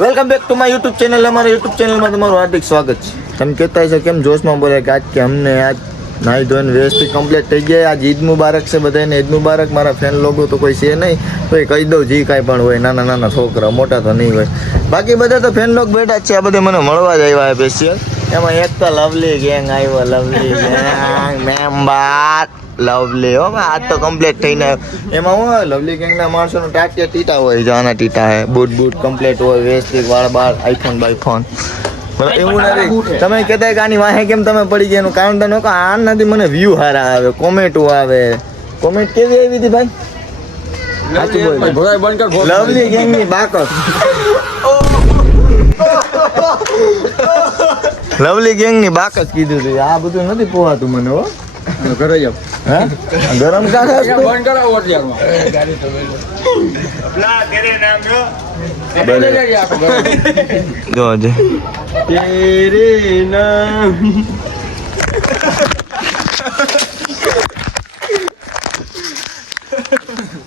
Welcome back to my YouTube channel. અમારા YouTube ચેનલમાં તમારું હાર્દિક સ્વાગત છે. તમે કહેતા હશો કેમ જોશમાં બોલે કે આજ કે અમને આજ નાહી ધોઈને વ્યવસ્થિત કમ્પ્લીટ થઈ ગયા. આજ ઈદ મુબારક છે બધાને, ઈદ મુબારક. મારા ફ્રેન્ડ લોકો તો કોઈ છે નહીં, તો એ કહી દઉં જે કાંઈ પણ હોય, નાના નાના છોકરા, મોટા તો નહીં હોય. બાકી બધા તો ફ્રેન્ડ લોકો બેઠા જ છે. આ બધા મને મળવા જ આવ્યા સ્પેશિયલ. એમાં એક તો લવલી ગેંગ આવ્યો, લવલી ગેંગ મેમ્બર લવલી. હો આજ તો કમ્પ્લીટ થઈને એમાં હું લવલી ગેંગના માણસોનું ટાટિયા ટીટા હોય, જાના ટીટા હે, બૂટ કમ્પ્લીટ હોય, વ્યવસ્થિત વાળ બાળ, આઈફોન બાઈફોન. એવું નથી તમે કહેતા કે આની વાહે કેમ તમે પડી ગયા, એનું કારણ તો કે આ નથી. મને વ્યૂ સારા આવે, કોમેન્ટો આવે. કોમેન્ટ કેવી આવી હતી ભાઈ? લવલી ગેંગની બાકસ, લવલી ગેંગની બાકસ કીધું હતું. આ બધું નથી પોહાતું મને. હો ઘરે જાવ. હે ગરમ કાઢે બંધ કરાવો જોજે તેરે નામ.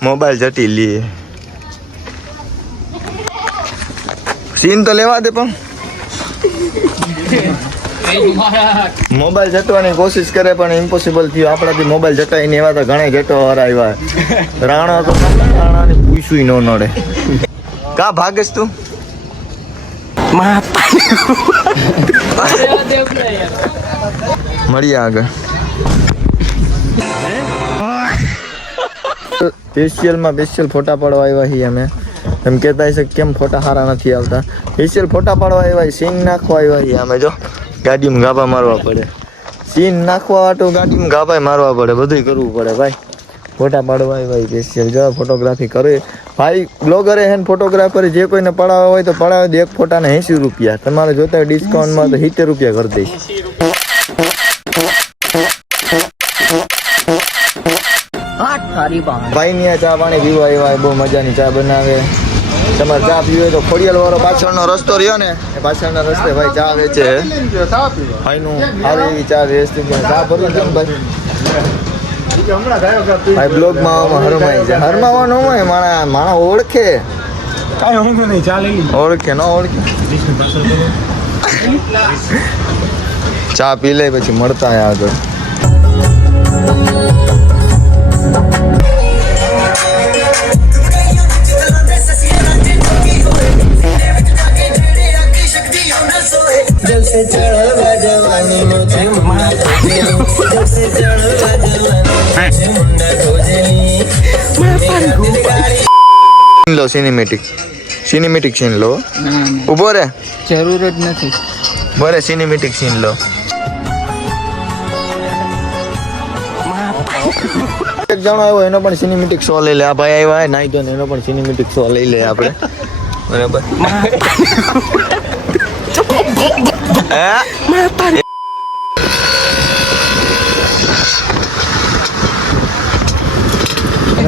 મોબાઈલ જટી લીએ સીન તો લેવા દે, પણ મોબાઈલ જટવાની કોશિશ કરે પણ ઇમ્પોસિબલ થયું આપણાથી. મોબાઈલ જટાઈ ને એવા તો ઘણા જટો હરાવ્યા. રાણા તો રાણાને પૂછ્યું ન નડે. કા ભાગેશ તું? મળીએ આગળ. સ્પેશિયલ ફોટા પાડવા આવ્યા છીએ અમે. એમ કહેતા હશે કેમ ફોટા સારા નથી આવતા. સ્પેશિયલ ફોટા પાડવા આવ્યા, સીન નાખવા આવ્યા છીએ અમે. જો ગાડીમાં ગાભા મારવા પડે, સીન નાખવા વાટું ગાડીમાં ગાભા મારવા પડે, બધું કરવું પડે ભાઈ. ફોટા પાડવા આવ્યા સ્પેશિયલ. જો ફોટોગ્રાફી કરે ભાઈ, બ્લોગરે હે, ફોટોગ્રાફર જે કોઈને પડાવવા હોય તો પડાવે દે. એક ફોટાને 80 રૂપિયા. તમારે જોતા હોય ડિસ્કાઉન્ટમાં તો 70 રૂપિયા કરી દઈશ. ભાઈ ની ચા પાણી પીવા આવ્યા, બહુ મજાની ચા બનાવે. તમારે ચા પીવી હોય તો ખોડિયાલ વાળો પાછળનો રસ્તો રહ્યો ને, એ પાછળના રસ્તે ભાઈ ચા વેચે. ભાઈનું આવી એવી ચા વ્યવસ્થિત ચા ભરું છે ભાઈ. ભાઈ બ્લોગમાં હરમાઈ જાય. હરમાવાનું હોય માણા ઓળખે ઓળખે ન ઓળખે. ચા પી લે પછી મળતા આગળ. લો સિનેમેટિક સીન લો. ઉભો રે, જરૂર જ નથી. બોરે સિનેમેટિક સીન લો. એક જણો આવ્યો એનો પણ સિનેમેટિક શો લઈ લે. આ ભાઈ આવ્યા નાઈ દો ને એનો પણ સિનેમેટિક શો લઈ લે આપણે. બરાબર.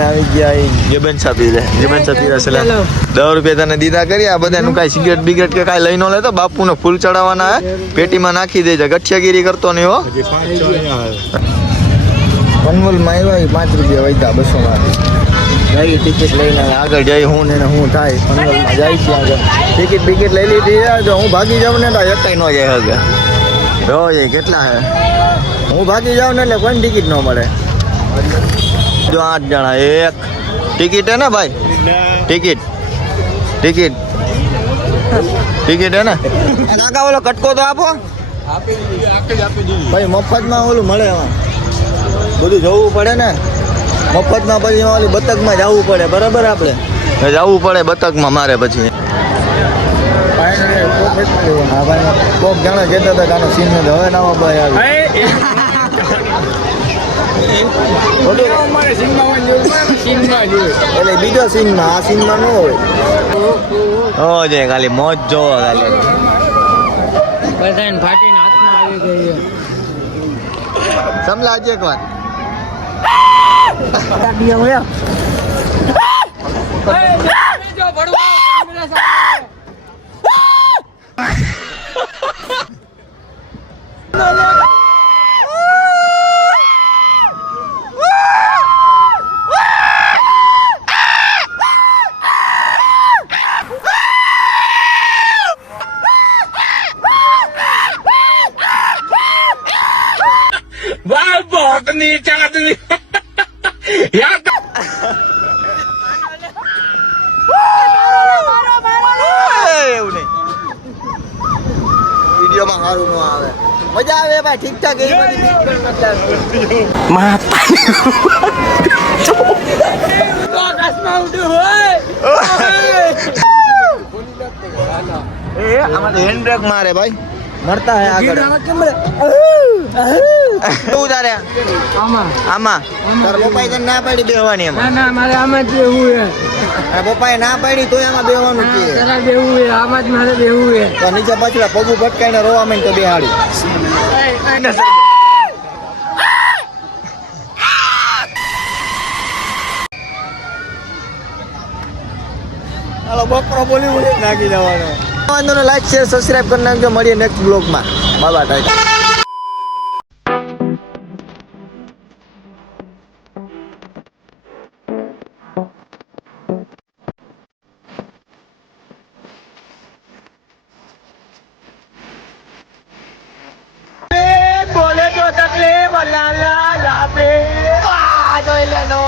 આવી ગયા જબન સાપી રે. જબન સાપી રે. 10 રૂપિયા તને દીધા કરી. આ બધાનું કાંઈ સિગરેટ બિગરેટ કે કાંઈ લઈ ન લેતો. બાપુને ફૂલ ચડાવવાના હે, પેટીમાં નાખી દેજે. ગઠિયાગીરી કરતો નહીં હો. વનમૂલમાં આવ્યા 5 રૂપિયા વૈતા 200 માં જાય. ટિકિટ લઈને આગળ જાય. હું ને હું થાય વનમૂલમાં જાય છે આગળ. ટિકિટ લઈ લીધી. જો હું ભાગી જાઉં ને તો એકટાઈ ન જાય હવે. જો એ કેટલા હે, હું ભાગી જાઉં ને એટલે કોઈ ટિકિટ ન મળે. જો 8 જણા. એક ટિકિટ હે ને ભાઈ? ટિકિટ હે ને કાકા? ઓલો કટકો તો આપો ભાઈ. મફતમાં ઓલું મળે, એમાં બધું જોવું પડે ને. મફતમાં પછી ઓલી બતકમાં જવું પડે. બરાબર, આપણે જવું પડે બતકમાં મારે પછી. કોક જણા કહેતા હતા કે આનો સીન નથી. હવે નાવા ભાઈ આવે એટલે બીજો સીનમાં, આ સીનમાં ન હોય. છે ખાલી મોજ જોવો ખાલી. બધાને ફાટીને હાથમાં આવી ગઈ. સમલા આજે એક વાત એવું નહીં વિડીયોમાં સારું ન આવે મજા આવે ભાઈ ઠીક ઠાક એ બધી આમાં હેન્ડ બ્રેક મારે ભાઈ મળતા હે આગળ શું તારે આમાં આમાં તાર પપ્પાએ તને ના પાડી બેહવાની એમાં ના મારે આમાં જ બેહવું છે. તારા પપ્પાએ ના પાડી તોય આમાં બેહવાનું કે તારા બેહવું છે આમાં જ મારે બેહવું છે. તો નીચે પાછળ પગું ભટકાઈને રોવા માંડ તો બેહાડી હાલો બકરો બોલીવુડ નાખી દેવાનો વાંધો ને લાઈક શેર સબસ્ક્રાઇબ કરી નાખજો મળીએ નેક્સ્ટ બ્લોગમાં બાબા ટાઈમ બોલે તો તકલીફ લાલા લાપે આ જોઈ લેનો